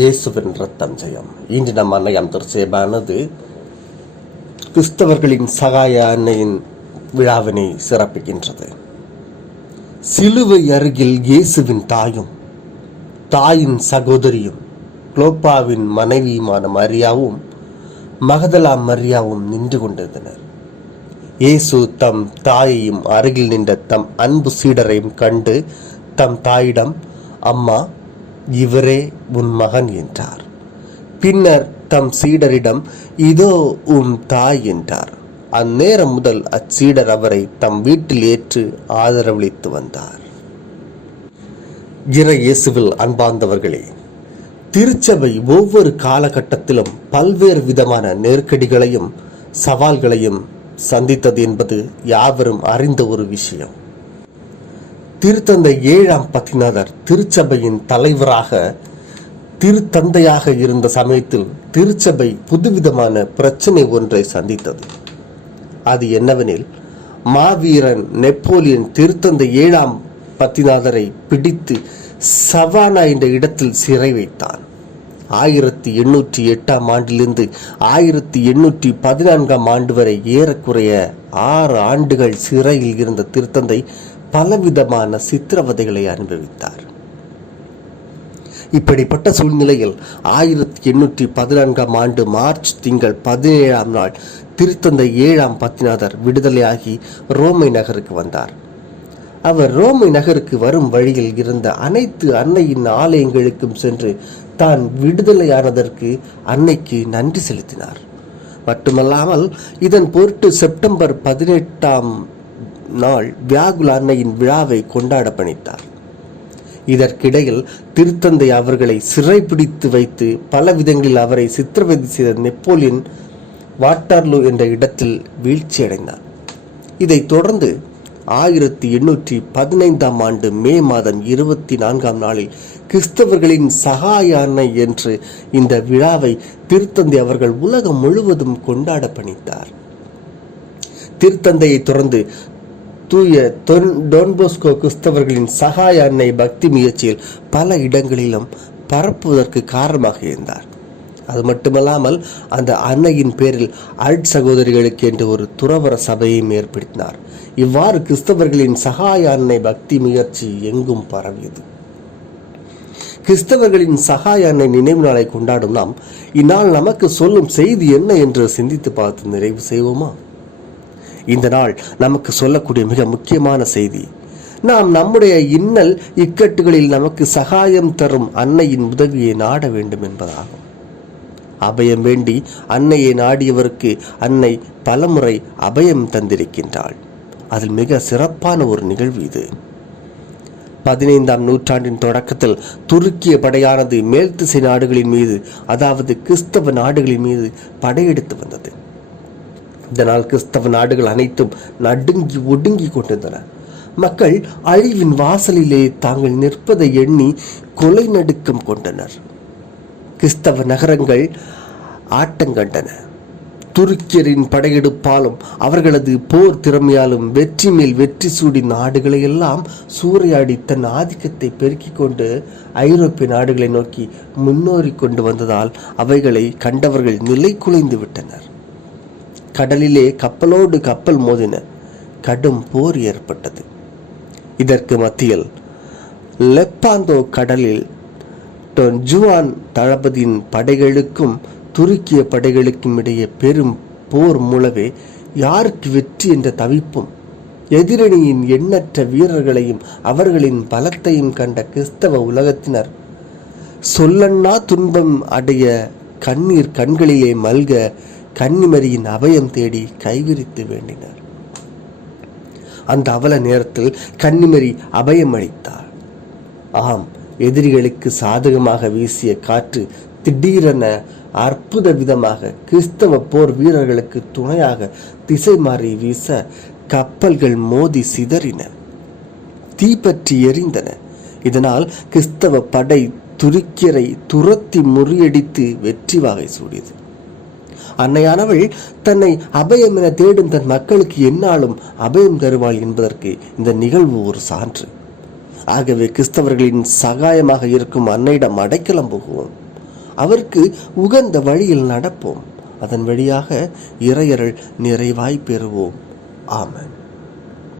இயேசுவின் இரத்தம் ஜெயம். இன்று நம் அன்னையாம் திருச்சேபானது கிறிஸ்தவர்களின் சகாய அன்னையின் விழாவினை சிறப்பிக்கின்றது. சிலுவை அருகில் இயேசுவின் தாயும் தாயின் சகோதரியும் குளோப்பாவின் மனைவியுமான மரியாவும் மகதலா மரியாவும் நின்று கொண்டிருந்தனர். இயேசு தம் தாயையும் அருகில் நின்ற தம் அன்பு சீடரையும் கண்டு தம் தாயிடம், அம்மா, இவரே உன் மகன் என்றார். பின்னர் தம் சீடரிடம், இதோ உம் தாய் என்றார். அந்நேரம் முதல் அச்சீடர் அவரை தம் வீட்டில் ஏற்று ஆதரவளித்து வந்தார். இறை இயேசுவில் அன்பார்ந்தவர்களே, திருச்சபை ஒவ்வொரு காலகட்டத்திலும் பல்வேறு விதமான நெருக்கடிகளையும் சவால்களையும் சந்தித்தது என்பது யாவரும் அறிந்த ஒரு விஷயம். திருத்தந்தை 7ஆம் பத்திநாதர் திருச்சபையின் தலைவராக திருத்தந்தையாக இருந்த சமயத்தில் திருச்சபை புதுவிதமான பிரச்சனை ஒன்றை சந்தித்தது. அது என்னவெனில், மாவீரன் நெப்போலியன் திருத்தந்தை 7ஆம் பத்திநாதரை பிடித்து சவானா என்ற இடத்தில் சிறை வைத்தான். 1808ஆம் ஆண்டிலிருந்து 1814ஆம் ஆண்டு வரை ஏறக்குறைய 6 ஆண்டுகள் சிறையில் இருந்த திருத்தந்தை பலவிதமான சித்திரவதைகளை அனுபவித்தார். இப்படிப்பட்ட சூழ்நிலையில் 1814ஆம் ஆண்டு மார்ச் திங்கள் 17ஆம் நாள் திருத்தந்தை 7ஆம் பத்திநாதர் விடுதலையாகி ரோமை நகருக்கு வந்தார். அவர் ரோமை நகருக்கு வரும் வழியில் இருந்த அனைத்து அன்னையின் ஆலயங்களுக்கும் சென்று தான் விடுதலையானதற்கு அன்னைக்கு நன்றி செலுத்தினார். மட்டுமல்லாமல் இதன் பொருட்டு செப்டம்பர் 18ஆம் நாள் வியாகுல அன்னையின் விழாவை கொண்டாட பணித்தார். இதற்கிடையில் திருத்தந்தை அவர்களை சிறைப்பிடித்து வைத்து பல விதங்களில் அவரை சித்திரவதை செய்த நெப்போலியன் வாட்டர்லூ என்ற இடத்தில் வீழ்ச்சி அடைந்தார். இதைத் தொடர்ந்து 1815ஆம் ஆண்டு மே மாதம் 24ஆம் நாளில் கிறிஸ்தவர்களின் சகாய அன்னை என்று இந்த விழாவை திருத்தந்தை அவர்கள் உலகம் முழுவதும் கொண்டாட பணித்தார். திருத்தந்தையை தொடர்ந்து தூய டொன்போஸ்கோ கிறிஸ்தவர்களின் சகாய அன்னை பக்தி முயற்சியில் பல இடங்களிலும் பரப்புவதற்கு காரணமாக இருந்தார். அது மட்டுமல்லாமல் அந்த அன்னையின் பேரில் அட் சகோதரிகளுக்கு என்று ஒரு துறவற சபையையும் ஏற்படுத்தினார். இவ்வாறு கிறிஸ்தவர்களின் சகாய அன்னை பக்தி முயற்சி எங்கும் பரவியது. கிறிஸ்தவர்களின் சகாய அன்னை நினைவு நாளை கொண்டாடும் நாம் இந்நாள் நமக்கு சொல்லும் செய்தி என்ன என்று சிந்தித்து பார்த்து நிறைவு செய்வோமா? இந்த நாள் நமக்கு சொல்லக்கூடிய மிக முக்கியமான செய்தி, நாம் நம்முடைய இன்னல் இக்கட்டுகளில் நமக்கு சகாயம் தரும் அன்னையின் உதவியை நாட வேண்டும் என்பதாகும். அபயம் வேண்டி அன்னையை நாடியவருக்கு அன்னை பலமுறை அபயம் தந்திருக்கின்றாள். அதில் மிக சிறப்பான ஒரு நிகழ்வு இது. 15ஆம் நூற்றாண்டின் தொடக்கத்தில் துருக்கிய படையானது மேல்திசை நாடுகளின் மீது, அதாவது கிறிஸ்தவ நாடுகளின் மீது படையெடுத்து வந்தது. இதனால் கிறிஸ்தவ நாடுகள் அனைத்தும் நடுங்கி ஒடுங்கி கொண்டிருந்தன. மக்கள் அழிவின் வாசலிலே தாங்கள் நிற்பதை எண்ணி கொலை நடுக்கம் கொண்டனர். கிறிஸ்தவ நகரங்கள் ஆட்டங்கண்டன. துருக்கியரின் படையெடுப்பாலும் அவர்களது போர் திறமையாலும் வெற்றி மேல் வெற்றி சூடி நாடுகளை எல்லாம் சூறையாடி தன் ஆதிக்கத்தை பெருக்கிக் கொண்டு ஐரோப்பிய நாடுகளை நோக்கி முன்னோறி கொண்டு வந்ததால் அவைகளை கண்டவர்கள் நிலை குலைந்து விட்டனர். கடலிலே கப்பலோடு கப்பல் மோதின. கடும் போர் ஏற்பட்டது. இதற்கு மத்தியில் லெப்பாந்தோ கடலில் ஜுவான் தளபதியின் படைகளுக்கும் துருக்கிய படைகளுக்கும் இடையே பெரும் போர் மூலவே யாருக்கு வெற்றி என்ற தவிப்பும், எதிரணியின் எண்ணற்ற வீரர்களையும் அவர்களின் பலத்தையும் கண்ட கிறிஸ்தவ உலகத்தினர் சொல்லன்னா துன்பம் அடைய கண்ணீர் கண்களிலே மல்க கன்னிமரியின் அபயம் தேடி கைவிரித்து வேண்டினார். அந்த அவல நேரத்தில் கன்னிமரி அபயம் அளித்தார். ஆம், எதிரிகளுக்கு சாதகமாக வீசிய காற்று திடீரென அற்புத விதமாக கிறிஸ்தவ போர் வீரர்களுக்கு துணையாக திசை மாறி வீச கப்பல்கள் மோதி சிதறின, தீப்பற்றி எரிந்தன. இதனால் கிறிஸ்தவ படை துருக்கியரை துரத்தி முறியடித்து வெற்றி வாகை சூடியது. அன்னையானவள் தன்னை அபயம் என தேடும் தன் மக்களுக்கு எந்நாளும் அபயம் தருவாள் என்பதற்கு இந்த நிகழ்வு ஒரு சான்று. ஆகவே கிறிஸ்தவர்களின் சகாயமாக இருக்கும் அன்னையிடம் அடைக்கலம் போகுவோம். அவருக்கு உகந்த வழியில் நடப்போம். அதன் வழியாக இறையருள் நிறைவாய் பெறுவோம். ஆமென்.